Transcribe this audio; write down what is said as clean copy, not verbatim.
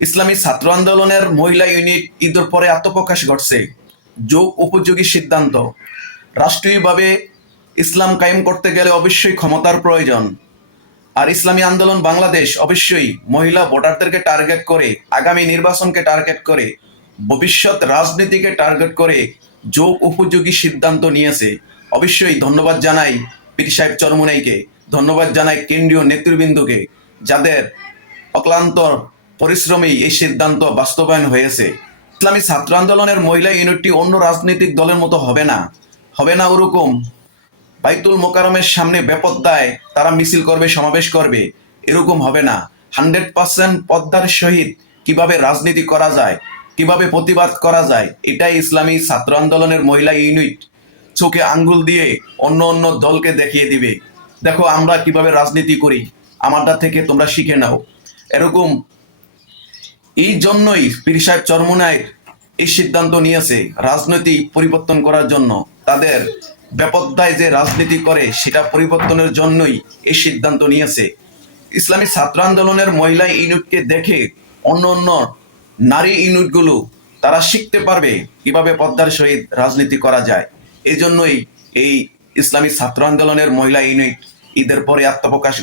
ইসলামী ছাত্র আন্দোলনের মহিলা ইউনিট ঈদের পরে আত্মপ্রকাশ ঘটছে। যোগ উপযোগী সিদ্ধান্ত। রাষ্ট্রীয়ভাবে ইসলাম কায়েম করতে গেলে অবশ্যই ক্ষমতার প্রয়োজন। আর ইসলামী আন্দোলন বাংলাদেশ অবশ্যই মহিলা ভোটারদেরকে টার্গেট করে, আগামী নির্বাচনকে টার্গেট করে, ভবিষ্যৎ রাজনীতিকে টার্গেট করে যোগ উপযোগী সিদ্ধান্ত নিয়েছে। অবশ্যই ধন্যবাদ জানাই পীর সাহেব চরমুনাইকে, ধন্যবাদ জানাই কেন্দ্রীয় নেতৃবৃন্দকে, যাদের অক্লান্ত পরিশ্রমেই এই সিদ্ধান্ত বাস্তবায়ন হয়েছে। ইসলামী ছাত্র আন্দোলনের মহিলা ইউনিটটি অন্য রাজনৈতিক দলের মতো হবে না ওরকম বাইতুল মোকাররমের সামনে বেপত্তায় তারা মিছিল করবে, সমাবেশ করবে, এরকম হবে না। 100% পদ্মার সহিত কিভাবে রাজনীতি করা যায়, কিভাবে প্রতিবাদ করা যায়, এটাই ইসলামী ছাত্র আন্দোলনের মহিলা ইউনিট চোখে আঙ্গুল দিয়ে অন্য অন্য দলকে দেখিয়ে দিবে, দেখো আমরা কিভাবে রাজনীতি করি, আমারটা থেকে তোমরা শিখে নাও। এরকম এই জন্যই পীর সাহেব চরমুনাই এই সিদ্ধান্ত নিয়েছে রাজনৈতিক পরিবর্তন করার জন্য। তাদের বেপত্তায় যে রাজনীতি করে সেটা পরিবর্তনের জন্যই এই সিদ্ধান্ত নিয়েছে। ইসলামী ছাত্র আন্দোলনের মহিলা ইউনিটকে দেখে অন্য অন্য নারী ইউনিটগুলো তারা শিখতে পারবে কিভাবে পদ্মার সহিত রাজনীতি করা যায়। এই জন্যই এই ইসলামী ছাত্র আন্দোলনের মহিলা ইউনিট ঈদের পরে আত্মপ্রকাশ